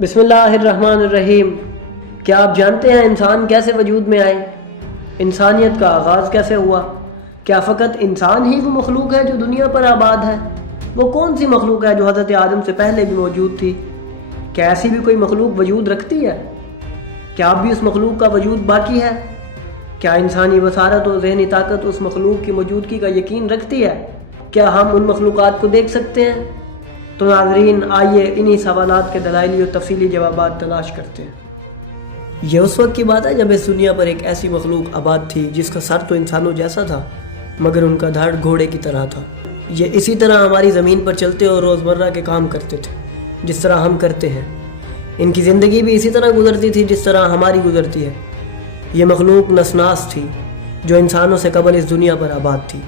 بسم اللہ الرحمن الرحیم۔ کیا آپ جانتے ہیں انسان کیسے وجود میں آئے؟ انسانیت کا آغاز کیسے ہوا؟ کیا فقط انسان ہی وہ مخلوق ہے جو دنیا پر آباد ہے؟ وہ کون سی مخلوق ہے جو حضرت آدم سے پہلے بھی موجود تھی؟ کیا ایسی بھی کوئی مخلوق وجود رکھتی ہے؟ کیا اب بھی اس مخلوق کا وجود باقی ہے؟ کیا انسانی بصارت اور ذہنی طاقت اس مخلوق کی موجودگی کا یقین رکھتی ہے؟ کیا ہم ان مخلوقات کو دیکھ سکتے ہیں؟ تو ناظرین، آئیے انہی سوالات کے دلائلی اور تفصیلی جوابات تلاش کرتے ہیں۔ یہ اس وقت کی بات ہے جب اس دنیا پر ایک ایسی مخلوق آباد تھی جس کا سر تو انسانوں جیسا تھا مگر ان کا دھڑ گھوڑے کی طرح تھا۔ یہ اسی طرح ہماری زمین پر چلتے اور روزمرہ کے کام کرتے تھے جس طرح ہم کرتے ہیں۔ ان کی زندگی بھی اسی طرح گزرتی تھی جس طرح ہماری گزرتی ہے۔ یہ مخلوق نسناس تھی جو انسانوں سے قبل اس دنیا پر آباد تھی۔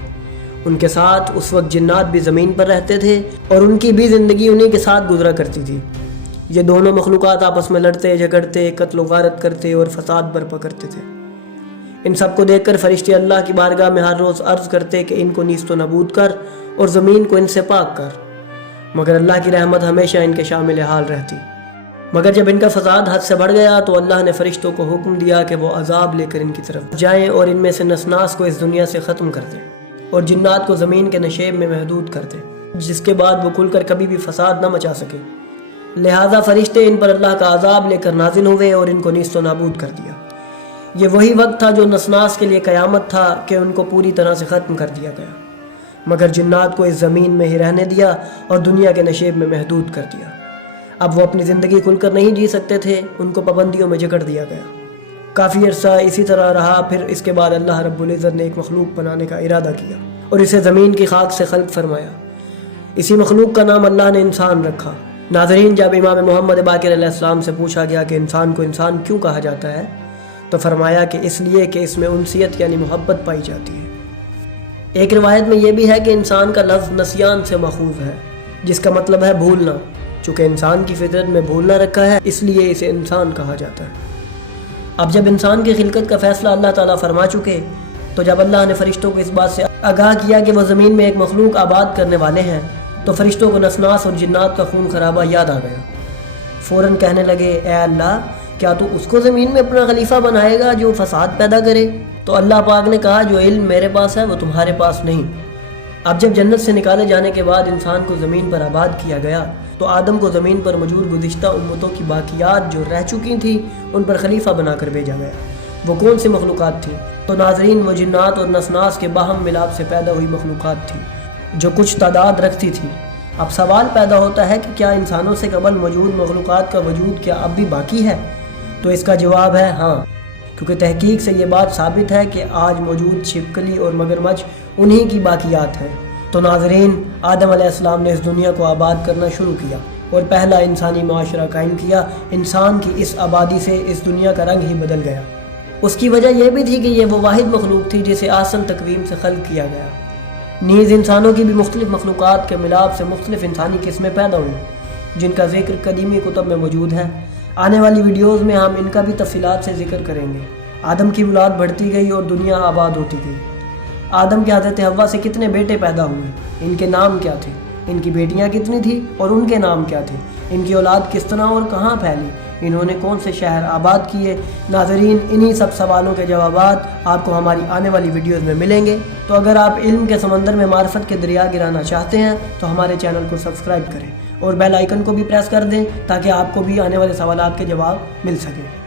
ان کے ساتھ اس وقت جنات بھی زمین پر رہتے تھے اور ان کی بھی زندگی انہی کے ساتھ گزرا کرتی تھی۔ یہ دونوں مخلوقات آپس میں لڑتے جھگڑتے، قتل و غارت کرتے اور فساد برپا کرتے تھے۔ ان سب کو دیکھ کر فرشتے اللہ کی بارگاہ میں ہر روز عرض کرتے کہ ان کو نیست و نابود کر اور زمین کو ان سے پاک کر، مگر اللہ کی رحمت ہمیشہ ان کے شامل حال رہتی۔ مگر جب ان کا فساد حد سے بڑھ گیا تو اللہ نے فرشتوں کو حکم دیا کہ وہ عذاب لے کر ان کی طرف جائیں اور ان میں سے نسناس کو اس دنیا سے ختم کر دیں اور جنات کو زمین کے نشیب میں محدود کر دیں، جس کے بعد وہ کھل کر کبھی بھی فساد نہ مچا سکے۔ لہذا فرشتے ان پر اللہ کا عذاب لے کر نازل ہوئے اور ان کو نیست و نابود کر دیا۔ یہ وہی وقت تھا جو نسناس کے لیے قیامت تھا کہ ان کو پوری طرح سے ختم کر دیا گیا، مگر جنات کو اس زمین میں ہی رہنے دیا اور دنیا کے نشیب میں محدود کر دیا۔ اب وہ اپنی زندگی کھل کر نہیں جی سکتے تھے، ان کو پابندیوں میں جکڑ دیا گیا۔ کافی عرصہ اسی طرح رہا، پھر اس کے بعد اللہ رب العزت نے ایک مخلوق بنانے کا ارادہ کیا اور اسے زمین کی خاک سے خلق فرمایا۔ اسی مخلوق کا نام اللہ نے انسان رکھا۔ ناظرین، جب امام محمد باقر علیہ السلام سے پوچھا گیا کہ انسان کو انسان کیوں کہا جاتا ہے تو فرمایا کہ اس لیے کہ اس میں انسیت یعنی محبت پائی جاتی ہے۔ ایک روایت میں یہ بھی ہے کہ انسان کا لفظ نسیان سے ماخوذ ہے جس کا مطلب ہے بھولنا۔ چونکہ انسان کی فطرت میں بھولنا رکھا ہے اس لیے اسے انسان کہا جاتا ہے۔ اب جب انسان کی خلقت کا فیصلہ اللہ تعالیٰ فرما چکے تو جب اللہ نے فرشتوں کو اس بات سے آگاہ کیا کہ وہ زمین میں ایک مخلوق آباد کرنے والے ہیں تو فرشتوں کو نسناس اور جنات کا خون خرابہ یاد آ گیا۔ فوراً کہنے لگے، اے اللہ، کیا تو اس کو زمین میں اپنا خلیفہ بنائے گا جو فساد پیدا کرے؟ تو اللہ پاک نے کہا، جو علم میرے پاس ہے وہ تمہارے پاس نہیں۔ اب جب جنت سے نکالے جانے کے بعد انسان کو زمین پر آباد کیا گیا تو آدم کو زمین پر موجود گزشتہ امتوں کی باقیات جو رہ چکی تھیں ان پر خلیفہ بنا کر بھیجا گیا۔ وہ کون سی مخلوقات تھیں؟ تو ناظرین، وہ جنات اور نسناس کے باہم ملاپ سے پیدا ہوئی مخلوقات تھیں جو کچھ تعداد رکھتی تھی۔ اب سوال پیدا ہوتا ہے کہ کیا انسانوں سے قبل موجود مخلوقات کا وجود کیا اب بھی باقی ہے؟ تو اس کا جواب ہے ہاں، کیونکہ تحقیق سے یہ بات ثابت ہے کہ آج موجود چھپکلی اور مگرمچھ انہی کی باقیات ہیں۔ تو ناظرین، آدم علیہ السلام نے اس دنیا کو آباد کرنا شروع کیا اور پہلا انسانی معاشرہ قائم کیا۔ انسان کی اس آبادی سے اس دنیا کا رنگ ہی بدل گیا۔ اس کی وجہ یہ بھی تھی کہ یہ وہ واحد مخلوق تھی جسے احسن تقویم سے خلق کیا گیا۔ نیز انسانوں کی بھی مختلف مخلوقات کے ملاپ سے مختلف انسانی قسمیں پیدا ہوئیں جن کا ذکر قدیمی کتب میں موجود ہے۔ آنے والی ویڈیوز میں ہم ان کا بھی تفصیلات سے ذکر کریں گے۔ آدم کی اولاد بڑھتی گئی اور دنیا آباد ہوتی گئی۔ آدم کے حضرت حوا سے کتنے بیٹے پیدا ہوئے، ان کے نام کیا تھے، ان کی بیٹیاں کتنی تھیں اور ان کے نام کیا تھے، ان کی اولاد کس طرح اور کہاں پھیلی، انہوں نے کون سے شہر آباد کیے؟ ناظرین، انہی سب سوالوں کے جوابات آپ کو ہماری آنے والی ویڈیوز میں ملیں گے۔ تو اگر آپ علم کے سمندر میں معرفت کے دریا گرانا چاہتے ہیں تو ہمارے چینل کو سبسکرائب کریں اور بیل آئیکن کو بھی پریس کر دیں تاکہ آپ کو بھی آنے والے سوالات کے جواب مل سکیں۔